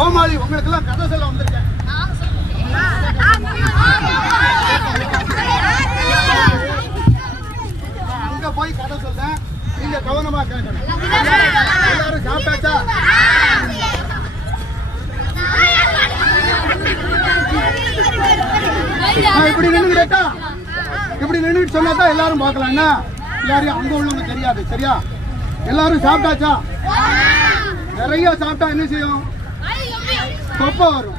கோமாளி உங்களுக்கு எல்லாம் கதை சொல்ல வந்திருக்கேன். அங்க போய் கதை சொல்றேன். நீங்க கவனமா கேட்கணும். எல்லாரும் சாப்பிட்டாச்சா? இப்படி நின்னுக்கிட்டா இப்படி நின்னுட்டு சொன்னா எல்லாரும் பார்க்கலாம். என்ன? எல்லாரையும் அங்க உள்ளவங்க தெரியாது. சரியா? எல்லாரும் சாப்பிட்டாச்சா? நிறைய சாப்பிட்டா என்ன செய்யும்? தொப்பை வரும்.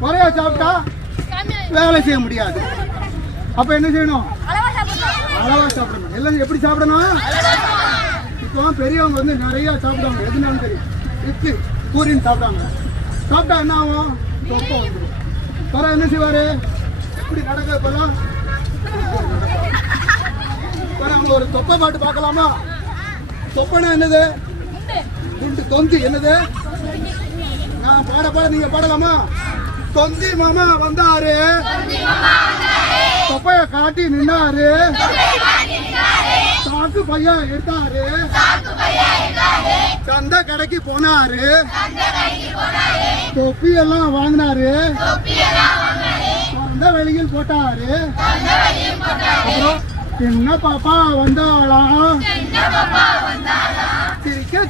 குறைய சாப்பிட்டா வேலை செய்ய முடியாது. அப்ப என்ன செய்யணும்? அளவா சாப்பிடணும். எல்லாம் எப்படி சாப்பிடணும்? இப்போ பெரியவங்க வந்து நிறைய சாப்பிடுவாங்க. எதுனாலும் தெரியும் இட்லி பூரின்னு சாப்பிடுவாங்க. சாப்பிட்டா என்ன ஆகும்? தொப்பை வந்துடும் வர என்ன செய்வாரு? எப்படி நடக்க இப்பெல்லாம்? அவங்க ஒரு தொப்பை பாட்டு பார்க்கலாமா? தொப்பைனா என்னது? துண்டு தொந்தி என்னது? பாட பாட நீங்க பாடலாமா? தொந்தி மாமா வந்தாரு. தொப்பைய காட்டி நின்னாரு. சாக்கு பையா எடுத்தாரு. சந்தை கடைக்கு போனாரு. தொப்பி எல்லாம் வாங்கினாரு. சொந்த வெளியில் போட்டாரு. அப்புறம் என்ன பாப்பா வந்தாளா?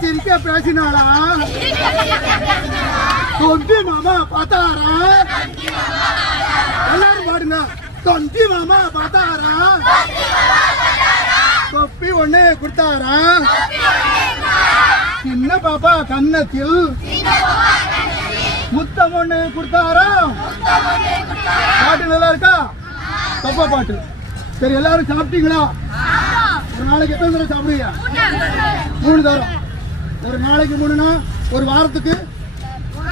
சிரிக்க சிரிக்க பேசினாளா? தொந்தி மாமா பார்த்தாரா? எல்லாரும் பாடுங்க. தொந்தி மாமா பார்த்தாரா? தொப்பி ஒண்ணு கொடுத்தாரா? சின்ன பாப்பா கன்னத்தில் முத்தம் ஒண்ணு கொடுத்தாரா? பாட்டு நல்லா இருக்கா? தொப்ப பாட்டு. சரி எல்லாரும் சாப்பிட்டீங்களா? ஒரு நாளைக்கு எத்தனை தடவை சாப்பிடுவீங்க? மூணு தரம் ஒரு நாளைக்கு மூணுனா ஒரு வாரத்துக்கு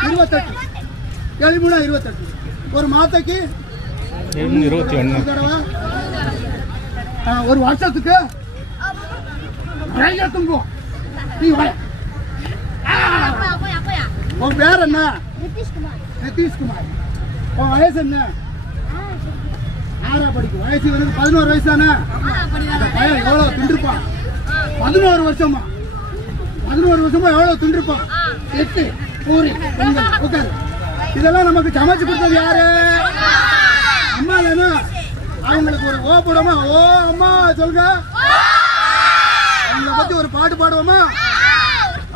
இருபத்தெட்டு. ஏழு மூணா இருபத்தெட்டு. ஒரு மாத்தைக்கு இருபத்தி ஒன்று. ஒரு தடவை ஒரு வருஷத்துக்கு நிறைய தும்பும் வர உன் பேர் என்ன? நிதிஷ்குமார். உன் வயசு என்ன? ஆறா படிக்கும் வயசு வந்து பதினோரு வயசு தானே? எவ்வளவு தின்றுப்பான் பதினோரு வருஷமா? பதினோரு வருஷமா எவ்வளவு தின்றுப்பான் எட்டு பூரி பொங்கல் உட்காரு. இதெல்லாம் நமக்கு சமைச்சு கொடுத்தது யாரு? அம்மா தானே? அவங்களுக்கு ஒரு ஓ ஓ அம்மா சொல்லுங்க. அவங்கள பத்தி ஒரு பாட்டு பாடுவோமா?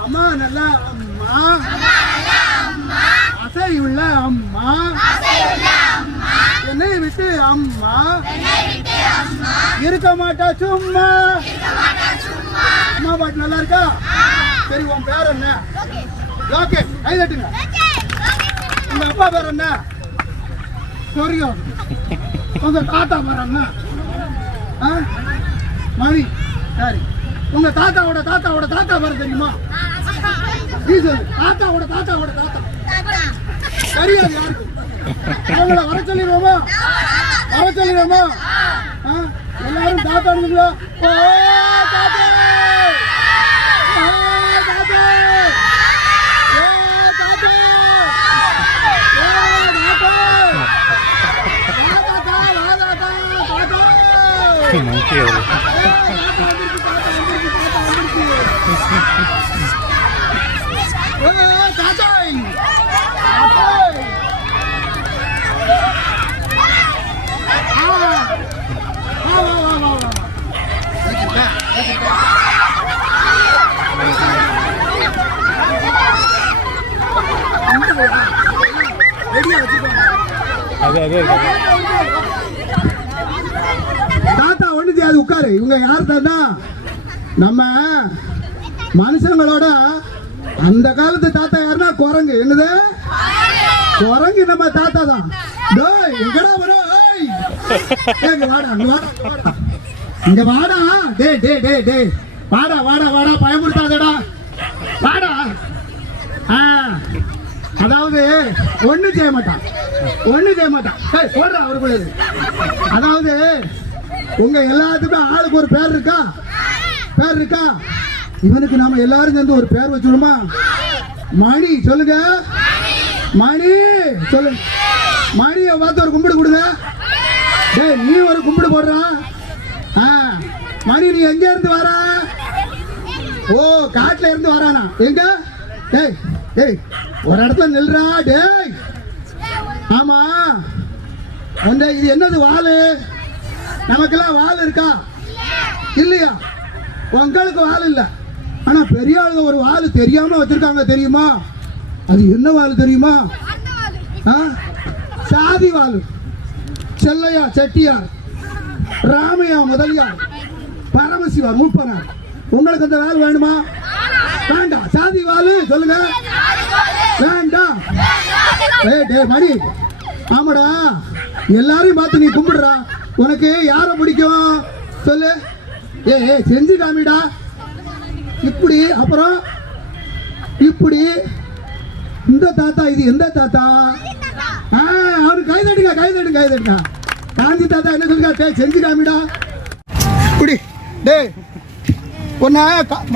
அம்மா நல்லா அம்மா. அசை உள்ள அம்மா. என்னை விட்டு அம்மா. இருக்க மாட்டா சும்மா. அம்மா பாட்டு நல்லா இருக்கா? சரி உன் பேர் என்ன? ஓகே கை தட்டுங்க உங்க அப்பா பேர் என்ன? சொரியம் உங்க தாத்தா பேர் என்ன? மணி. சரி. உங்க தாத்தாவோட தாத்தாவோட தாத்தா பேர் தெரியுமா? நீ சொல்லு. தாத்தாவோட தாத்தாவோட தாத்தா. தெரியாது யாருக்கு அவங்கள வர சொல்லிடுவோமா? வர சொல்லிடுவோமா? ஆ? எல்லாரும் தாத்தா இருந்துங்களா தாத்தா ஓ தாத்தா ஓ தாத்தா ஓ தாத்தா வா தாத்தா வா தாத்தா தாத்தா மங்கி அவர் அது அது உட்காரு. இவங்க யார் தாத்தா? நம்ம மனுஷங்களோட அந்த காலத்து தாத்தா யாருன்னா? குரங்கு. என்னது? குரங்கு நம்ம தாத்தா தான். டேய் எங்கடா வரும் இங்க வாடா. இங்க வாடா இங்க வாடா வாடா. டேய் டேய் வாடா வாடா வாடா. பயமுறுத்தாதடா. வாடா. அதாவது ஒண்ணு செய்ய மாட்டான். ஒண்ணு செய்ய மாட்டான். போடுறா அவருக்குள்ளது அதாவது உங்க எல்லாத்துக்கும் ஆளுக்கு ஒரு பேர் இருக்கா? பேர் இருக்கா? இவனுக்கு நாம எல்லாரும் சேர்ந்து ஒரு பேர் வச்சுடுமா மணி சொல்லுங்க. மணி சொல்லுங்க மணியை பார்த்து ஒரு கும்பிடு கொடுங்க. டேய் நீ ஒரு கும்பிடு போடுறா. ஆ மணி நீ எங்க இருந்து வர? ஓ காட்டுல இருந்து வரானா? எங்க? டேய் டேய் ஒரு இடத்துல நில்றா டேய். ஆமா. அந்த இது என்னது வாழு நமக்கெல்லாம் வால் இருக்கா? இல்லையா? உங்களுக்கு வால் இல்லை. ஆனா பெரிய ஆளுங்க ஒரு வால் தெரியாம வச்சிருக்காங்க தெரியுமா? அது என்ன வால் தெரியுமா? ஆ? சாதி வால். செல்லையா செட்டியார்? ராமையா முதலியார்? பரமசிவா மூப்பனார்? உங்களுக்கு அந்த வேலை வேணுமா? வேண்டாம் சாதி வால் சொல்லுங்க. வேண்டாம் ஏய் டேய் மணி. ஆமாடா. எல்லாரையும் பார்த்து நீ கும்பிடுறா. உனக்கு யாரை பிடிக்கும்? சொல்லு. ஏ ஏ செஞ்சு காமிடா இப்படி அப்புறம்? இப்படி. இந்த தாத்தா இது எந்த தாத்தா? ஆ அவரு கை தட்டுங்க கைதட்டுங்க கை காந்தி தாத்தா என்ன சொல்லுங்க? டேய் செஞ்சு காமிடா இப்படி டேய். உன்னை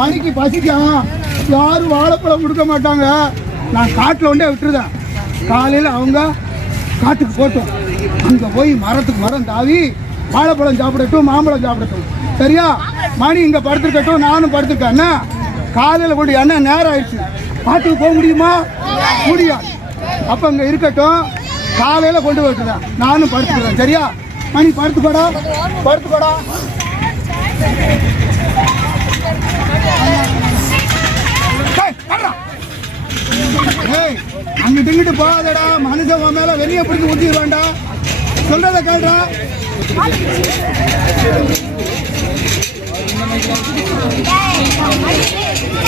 மணிக்கு பசிக்கும் யாரும் வாழைப்பழம் கொடுக்க மாட்டாங்க. நான் காட்டில் ஒன்றே விட்டுருதேன். காலையில் அவங்க காட்டுக்கு போட்டோம். அங்கே போய் மரத்துக்கு மரம் தாவி வாழைப்பழம் சாப்பிடட்டும் மாம்பழம் சாப்பிடட்டும். சரியா? மணி இங்கே படுத்துருக்கட்டும் நானும் படுத்துருக்கேன். என்ன காலையில் கொண்டு அண்ணன் நேரம் ஆயிடுச்சு. காட்டுக்கு போக முடியுமா? முடியும் அப்போ இங்கே இருக்கட்டும். காலையில் கொண்டு போட்டுதான் நானும் படுத்துக்கிறேன். சரியா? மணி படுத்துக்கோடா படுத்துக்கோடா டேய், வர்றா. ஏய், அங்கிட்டு போகாதடா மனுஷன் உன் மேல வெளியே பிடிச்சி ஊத்தி சொல்றத கேள்றா ஏய்,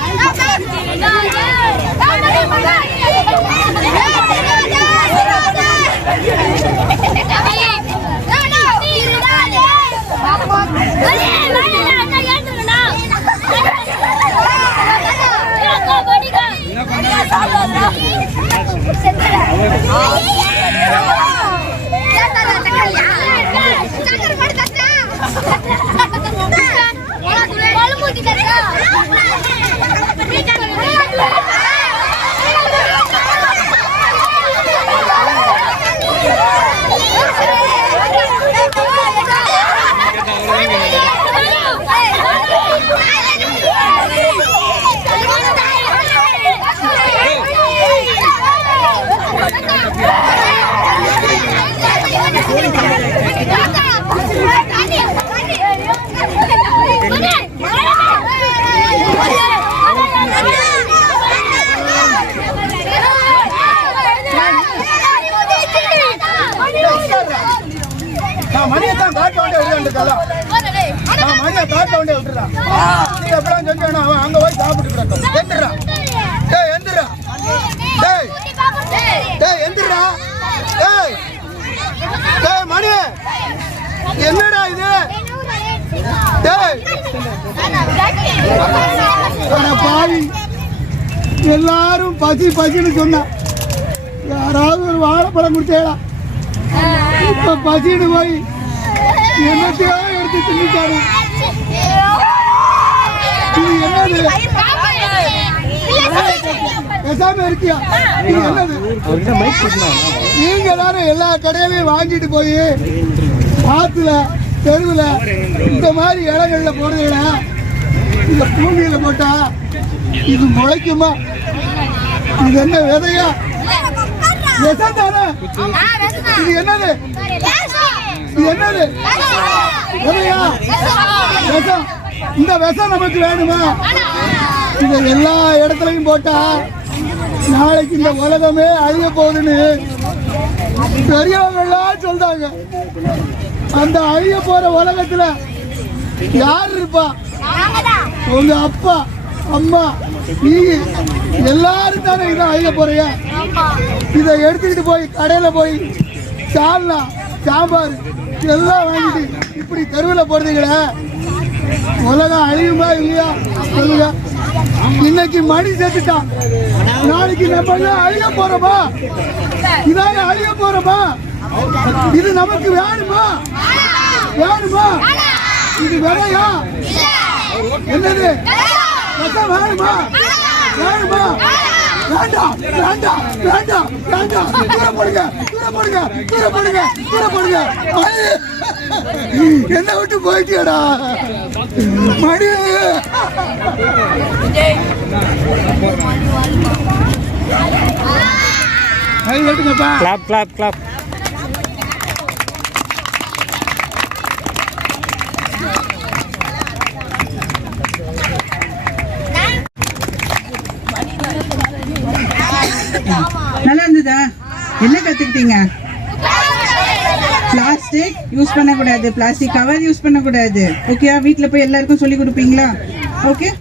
நான் மணியை தான் காட்ட வேண்டிய விடுறேன் நான் மணியை காட்ட வேண்டிய விட்டுறான் நீ எப்பலாம் செஞ்சானோ அவன் அங்க போய் சாப்பிட்டு கிடக்கும் எந்திரா டேய் எந்திரா டேய் டேய் எந்திரா டேய் டேய் மணி என்னடா இது டேய் அட பாவி. எல்லாரும் பசி பசின்னு சொன்னா. யாராவது ஒரு வாழைப்பழம் கொடுத்தேடா இப்ப பசின்னு போய் என்னத்தையோ எடுத்து தின்னுட்டாரு இது என்னது? பேசாம இருக்கியா? இது என்னது? நீங்க எல்லாரும் எல்லா கடையிலையும் வாங்கிட்டு போய் ஆத்துல தெருவில் இந்த மாதிரி இடங்களில் போடுறீங்களா இந்த பூமியில் போட்டா இது முளைக்குமா? இது என்ன விதையா? விஷம் தானே இது என்னது? இது என்னது? விதையா? விஷம். இந்த விஷம் நமக்கு வேணுமா? இதை எல்லா இடத்துலையும் போட்டா நாளைக்கு இந்த உலகமே அழிய போகுதுன்னு பெரியவங்களாம் சொல்றாங்க. அந்த அழிய போற உலகத்துல யார் இருப்பா? உங்க அப்பா அம்மா நீ எல்லாரும் தானே இதை அழிய போறிய இதை எடுத்துக்கிட்டு போய் கடையில போய் சால்னா சாம்பார் எல்லாம் வாங்கிட்டு இப்படி தெருவில் போடுறீங்களே? உலகம் அழியுமா இல்லையா? சொல்லுங்க. இன்னைக்கு மணி செத்துட்டான். நாளைக்கு நம்ம அழிய போறோமா? இதாங்க அழிய போறோமா? இது நமக்கு வேணுமா? வேணுமா? இது விலையா? என்னது? விஷம் வேணுமா? வேணுமா? வேண்டாம் வேண்டாம் வேண்டாம் வேண்டாம். தூர போடுங்க தூர போடுங்க தூர போடுங்க தூர போடுங்க. ஐயே! விட்டு போயிட்டியடா. மணி கிளாப் கிளாப் கிளாப் நல்லா இருந்ததா எடுத்துக்கிட்டீங்க. பிளாஸ்டிக் யூஸ் பண்ணக்கூடாது. பிளாஸ்டிக் கவர் யூஸ் பண்ணக்கூடாது. ஓகே வீட்டில் போய் எல்லாருக்கும் சொல்லி கொடுப்பீங்களா? ஓகே